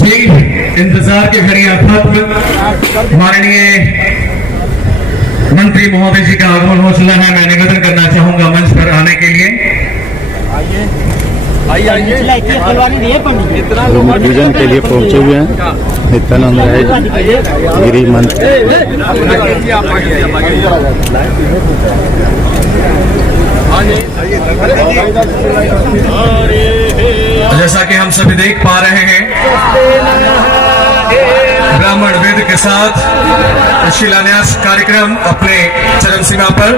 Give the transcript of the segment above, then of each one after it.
जी इंतजार की घड़ियां खत्म। माननीय मंत्री महोदय जी का आगमन हो चला है। मैं निवेदन करना चाहूंगा मंच पर आने के लिए। विजन के लिए पहुंचे हुए हैं नित्यानंद राय गिरी मंच। जैसा कि हम सभी देख पा रहे हैं, ब्राह्मण वेद के साथ शिलान्यास कार्यक्रम अपने चरम सीमा पर।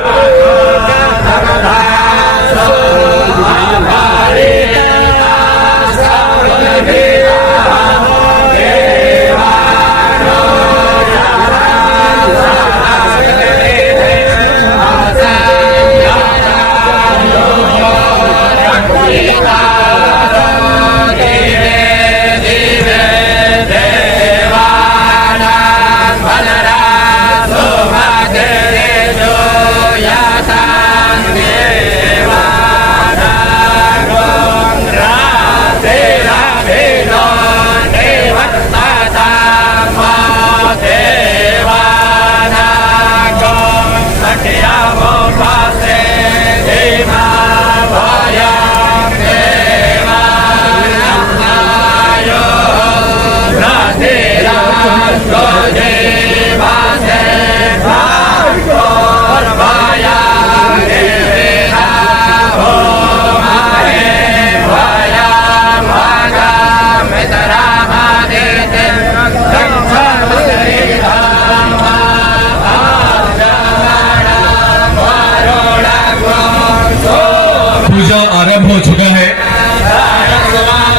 पूजा आरंभ हो चुका है।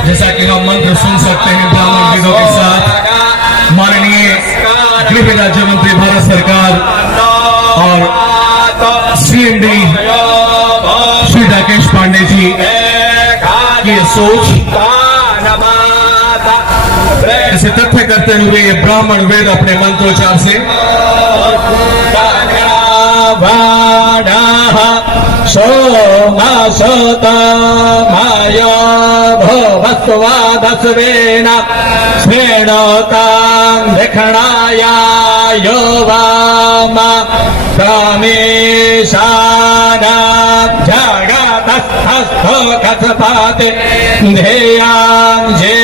जैसा कि हम मंत्र सुन सकते हैं ब्राह्मण वेदों के साथ माननीय गृह राज्य मंत्री भारत सरकार और सीएमडी श्री राकेश पांडे जी की सोच इसे तथ्य करते हुए ब्राह्मण वेद अपने मंत्रोच्चार से सोमासोतमाय भवस्वादस्वेन स्वेणोतां धिखणाया यो वाम कामेशानाब्जगतस्थस्थो कथपाति ध्येयां जे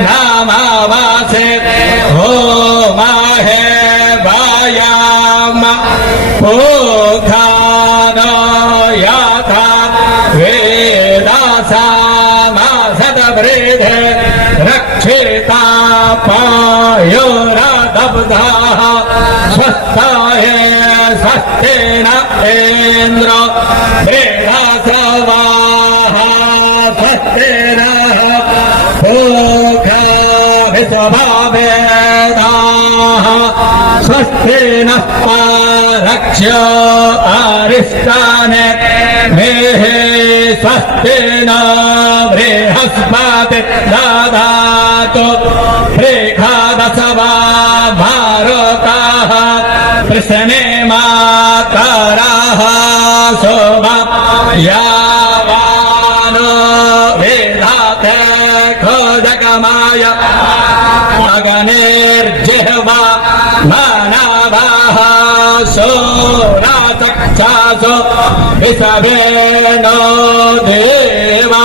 नामावासे होमाहे वायाम पोखानो याथा वेदासामासदवृधे रक्षिता पायोरदब्धाः स्वस्थाय स्वस्तेन इन्द्र वेदासवाः स्वस्तेनः पोखा विश्वभावेदाः स्वस्तेनः पारक्ष्य अरिष्टाने मेहे स्वस्तेन बृहस्पति ददातु रेखादशवा भारताः कृष्णे मातरः शोभा यावानो वेदाते खोजगमाय अगनेर्जिह्वा मानवाः सोराचक्षासो विसवेनो देवा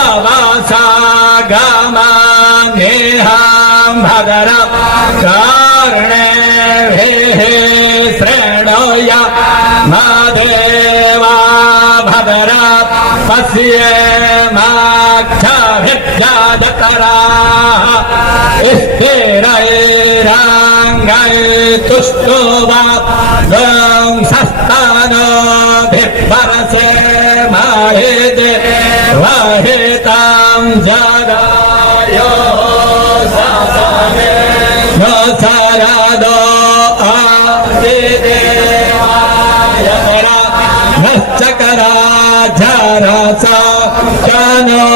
आवासागमानेहां भदर कारणे श्रेणोय मादेवा भदर पश्येमाक्षाभिर्जातराः स्थिरैराङ्गैस्तुष्टो वा सस्तानोभिर्भरसे माहेते वाहेतां जगायो सासने सारादो आदिदेवाय नश्चकरा झरसा चनो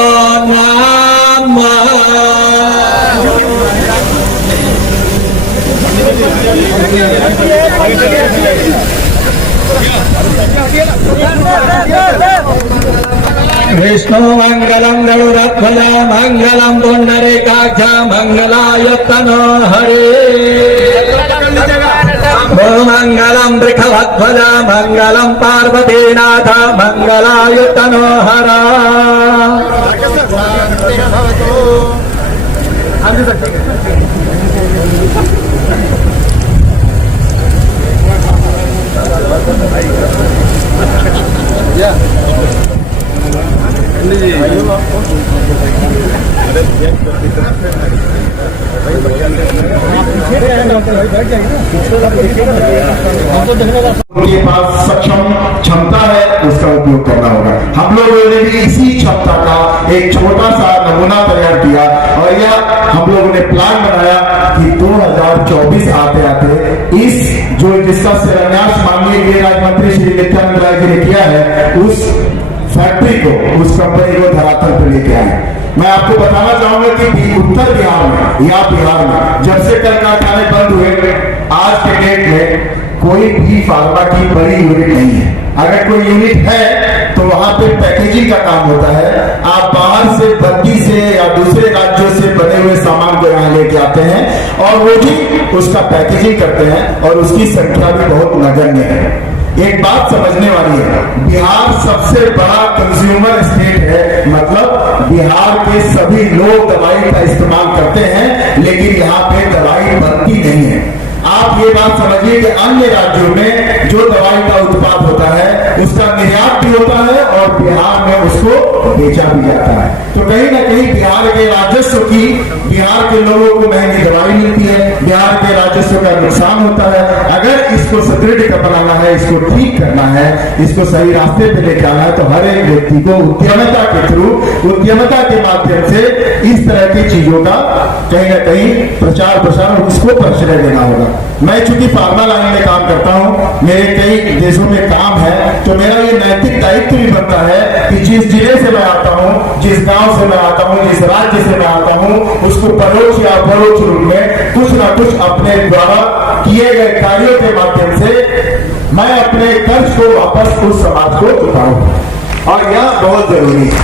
नाम विष्णु मंगलम गरुड़ध्वजा मंगलम पुंडरीकाक्ष मंगलायतनो हरे मंगलम वृषभध्वजा मंगलम पार्वतीनाथ मंगलायतनो हरा। उनके पास सक्षम क्षमता है, उसका उपयोग करना होगा। हम लोगों ने भी इसी क्षमता का एक छोटा सा नमूना तैयार किया और यह हम लोगों ने प्लान बनाया कि 2024 आते आते जिसका शिलान्यास माननीय गृह राज्य मंत्री श्री नित्यानंद राय जी ने किया है, उस फैक्ट्री को, उस कंपनी को धरातल पर लेके आए। मैं आपको बताना चाहूंगा कि उत्तर बिहार में या बिहार में जब से कल कारखाने बंद हुए, आज के डेट में कोई भी फार्मा की बड़ी यूनिट नहीं है। अगर कोई यूनिट है तो वहां पे पैकेजिंग का काम होता है। आप बाहर से बत्ती से या दूसरे राज्यों से बने हुए सामान को यहाँ लेके आते हैं और वो भी उसका पैकेजिंग करते हैं और उसकी संख्या भी बहुत नगण्य है। एक बात समझने वाली है, बिहार सबसे बड़ा कंज्यूमर स्टेट है, मतलब बिहार के सभी लोग दवाई का इस्तेमाल करते हैं, लेकिन यहाँ पे दवाई बनती नहीं है। आप ये बात समझिए कि अन्य राज्यों में जो दवाई का उत्पाद होता है उसका निर्यात भी होता है और बिहार में उसको बेचा भी जाता है। तो कहीं ना कहीं बिहार के राजस्व की, बिहार के लोगों को महंगी दवाई मिलती है, बिहार के राजस्व का नुकसान होता है। अगर इसको सुदृढ़ बनाना है, इसको ठीक करना है, इसको सही रास्ते पे लेकर आना है, तो हर एक व्यक्ति को उद्यमता के थ्रू, उद्यमता के माध्यम से इस तरह की चीजों का कहीं ना कहीं प्रचार प्रसार, उसको प्रश्रय देना होगा। मैं चूंकि फार्मा लाइन में काम करता हूं, मेरे कई देशों में काम है, तो मेरा ये नैतिक दायित्व भी बनता है कि जिस जिले से मैं आता हूं, जिस गांव से मैं आता हूं, जिस राज्य से मैं आता हूं, उसको परोक्ष या परोक्ष रूप में कुछ ना कुछ अपने द्वारा किए गए कार्यों के माध्यम से मैं अपने कर्ज को वापस उस समाज को चुकाऊं, और यह बहुत जरूरी है।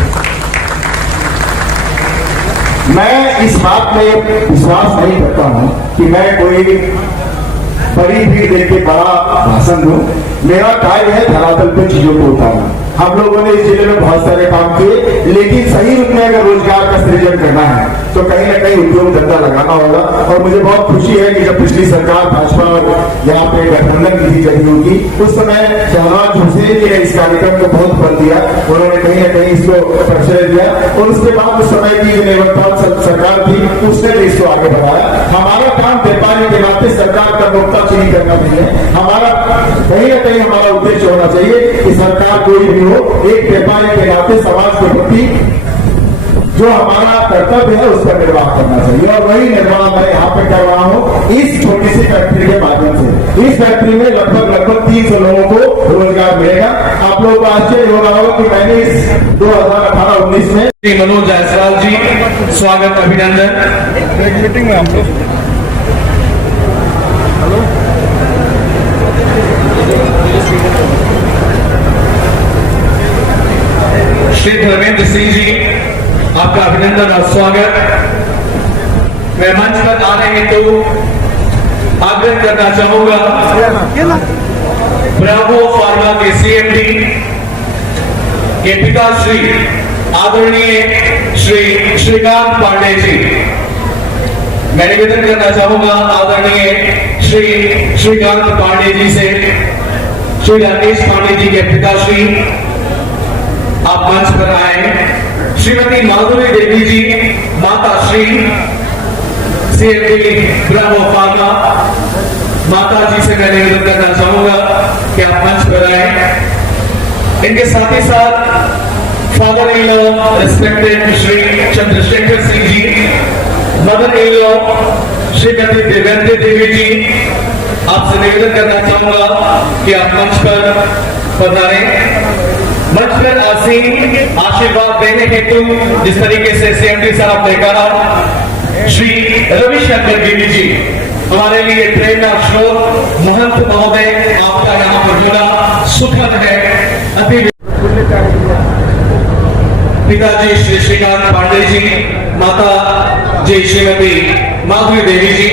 मैं इस बात में विश्वास नहीं करता हूं कि मैं कोई बड़ी भीड़ देख के बड़ा भाषण दूं। मेरा कार्य है धरातल पे चीजों को उतारना। हम लोगों ने इस जिले में बहुत सारे काम किए, लेकिन सही रूप में अगर रोजगार का सृजन करना है तो कहीं ना कहीं उद्योग धंधा लगाना होगा। और मुझे बहुत खुशी है कि जब पिछली सरकार भाजपा यहाँ पे गठबंधन की थी जदयू की, उस समय शहनाज हुसैन जी ने इस कार्यक्रम को बहुत बल दिया, उन्होंने कहीं ना कहीं इसको प्रश्रय दिया और उसके बाद उस समय की जो निवर्तमान सरकार थी उसने भी इसको आगे बढ़ाया। हमारा काम व्यापारी के नाते सरकार का नुक्ताचीनी करना नहीं है, हमारा कहीं ना कहीं हमारा उद्देश्य होना चाहिए कि सरकार कोई भी हो, एक व्यापारी के नाते समाज के प्रति जो हमारा कर्तव्य है उसका निर्वाह करना चाहिए। और वही निर्वाह मैं यहाँ पे कर रहा हूँ इस छोटी सी फैक्ट्री के माध्यम से। इस फैक्ट्री में लगभग 300 लोगों को रोजगार मिलेगा। आप लोगों को आश्चर्य हो रहा होगा कि मैंने इस 2018-19 में श्री मनोज जायसवाल जी, स्वागत अभिनंदन। मीटिंग में हम लोग श्री धर्मेंद्र सिंह जी, आपका अभिनंदन और स्वागत। मैं मंच पर आने हेतु आग्रह करना चाहूंगा ब्रावो फार्मा के सीएमडी के पिता श्री आदरणीय श्री श्रीकांत पांडे जी। मैं निवेदन करना चाहूंगा आदरणीय श्री श्रीकांत पांडे जी से, श्री राकेश पांडे जी के पिताश्री आप मंच पर आए। श्रीमती माधुरी देवी जी, माता श्री सीएमडी ब्रावो फार्मा, माता जी से मैं निवेदन करना चाहूंगा कि आप मंच पर आए। इनके साथ ही साथ father in law respected Shri Chandrashekhar Singh ji, mother in law Shrimati Devendra Devi ji, आपसे निवेदन करना चाहूंगा कि आप मंच पर पधारें। मंच पर आसीन आशीर्वाद देने हेतु जिस तरीके से सीएमडी साहब ने कहा, श्री रविशंकर गिरी जी, हमारे लिए प्रेरणा स्रोत महंत महोदय, आपका यहाँ पर होना सुखद है। अति पिताजी श्री श्रीकांत पांडे जी, माता जी श्रीमती माधुरी देवी जी,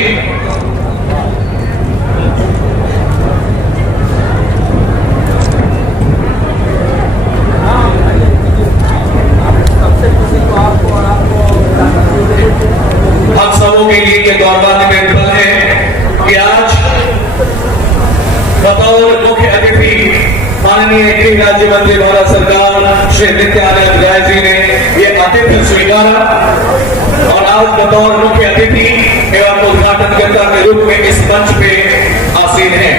हम सबों के लिए ये गौरवान्वित पल है कि आज बतौर मुख्य अतिथि माननीय गृह राज्य मंत्री भारत सरकार श्री नित्यानंद राय जी ने ये आतिथ्य स्वीकारा और आज बतौर मुख्य अतिथि एवं उद्घाटनकर्ता के रूप में इस मंच पे आसीन है।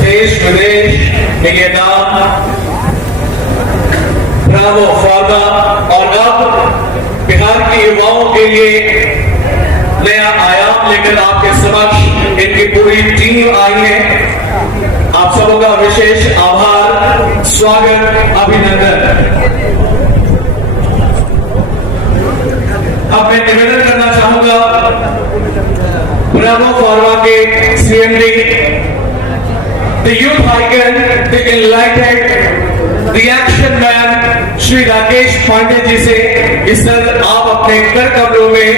देश विदेश में ये नाम ब्रावो फार्मा और अब बिहार के युवाओं के लिए नया आयाम लेकर आपके समक्ष इनकी पूरी टीम आई है। आप सबों का विशेष आभार, स्वागत, अभिनंदन। अब मैं निवेदन करना चाहूंगा ब्रावो फार्मा के CMD, the youth icon, the enlightened, the action man Shri Rakesh Pandey ji से इस सर आप अपने कर कमरों में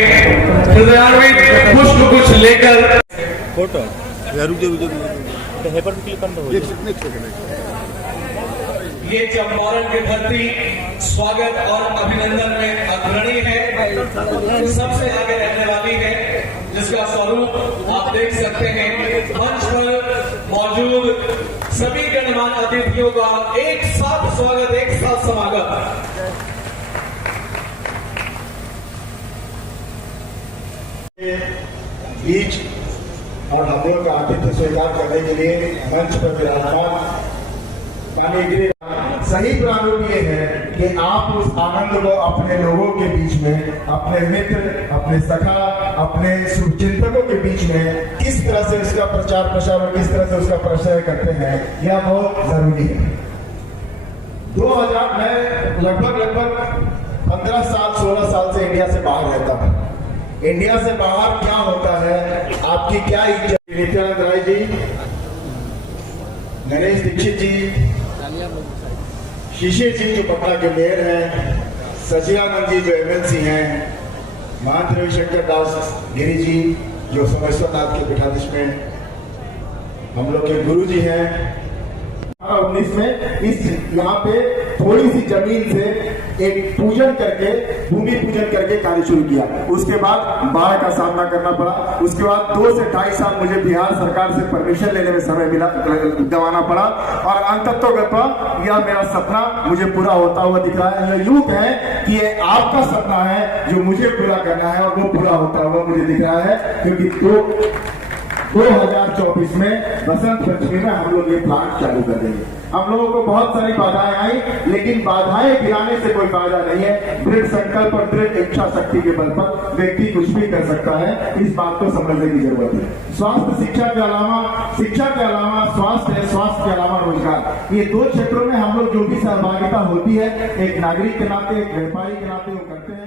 हृदयान्वित पुष्प कुछ लेकर फोटो पर क्लिक करना ये चंपारण की धरती स्वागत और अभिनंदन में अग्रणी है, सबसे आगे रहने वाली है, जिसका स्वरूप आप देख सकते हैं। मंच पर मौजूद सभी गणमान्य अतिथियों का एक साथ स्वागत, एक साथ समागम। बीच और हम लोग का आतिथ्य स्वीकार करने के लिए मंच पर विराजमान माननीय सही प्रारूप ये है कि आप उस आनंद को अपने लोगों के बीच में, अपने मित्र, अपने सखा, अपने शुभचिंतकों के बीच में किस तरह से उसका प्रचार प्रसार और किस तरह से उसका प्रसार करते हैं, यह बहुत जरूरी है। 2000 में लगभग 15 साल 16 साल से इंडिया से बाहर रहता हूं। इंडिया से बाहर क्या होता है, आपकी क्या इच्छा। नित्यानंद राय जी, गणेश दीक्षित जी, शिशिर जी जो पटना के मेयर हैं, सचिदानंद जी जो एमएलसी हैं, महंत रविशंकर दास गिरी जी जो सोमेश्वरनाथ के पीठाधीश में हम लोग के गुरु जी हैं। 19 में इस यहाँ पे थोड़ी सी जमीन से एक पूजन करके, भूमि पूजन करके कार्य शुरू किया। उसके बाद बाढ़ का सामना करना पड़ा। उसके बाद 2 से 2.5 साल मुझे बिहार सरकार से परमिशन लेने में समय मिला, गंवाना पड़ा और अंततः यह मेरा सपना मुझे पूरा होता हुआ दिख रहा है। यह यूं है कि ये आपका सपना है जो मुझे पूरा करना है और वो पूरा होता हुआ मुझे दिख रहा है, क्योंकि 2024 में बसंत पंचमी में हम लोग ये प्लांट चालू कर देंगे। हम लोगों को बहुत सारी बाधाएं आई, लेकिन बाधाएं गिराने से कोई फायदा नहीं है। दृढ़ संकल्प और दृढ़ इच्छा शक्ति के बल पर व्यक्ति कुछ भी कर सकता है, इस बात को समझने की जरूरत है। स्वास्थ्य शिक्षा के अलावा स्वास्थ्य है, स्वास्थ्य के अलावा रोजगार, ये 2 क्षेत्रों में हम लोग जो भी सहभागिता होती है, एक नागरिक के नाते, एक व्यापारी के नाते वो करते हैं।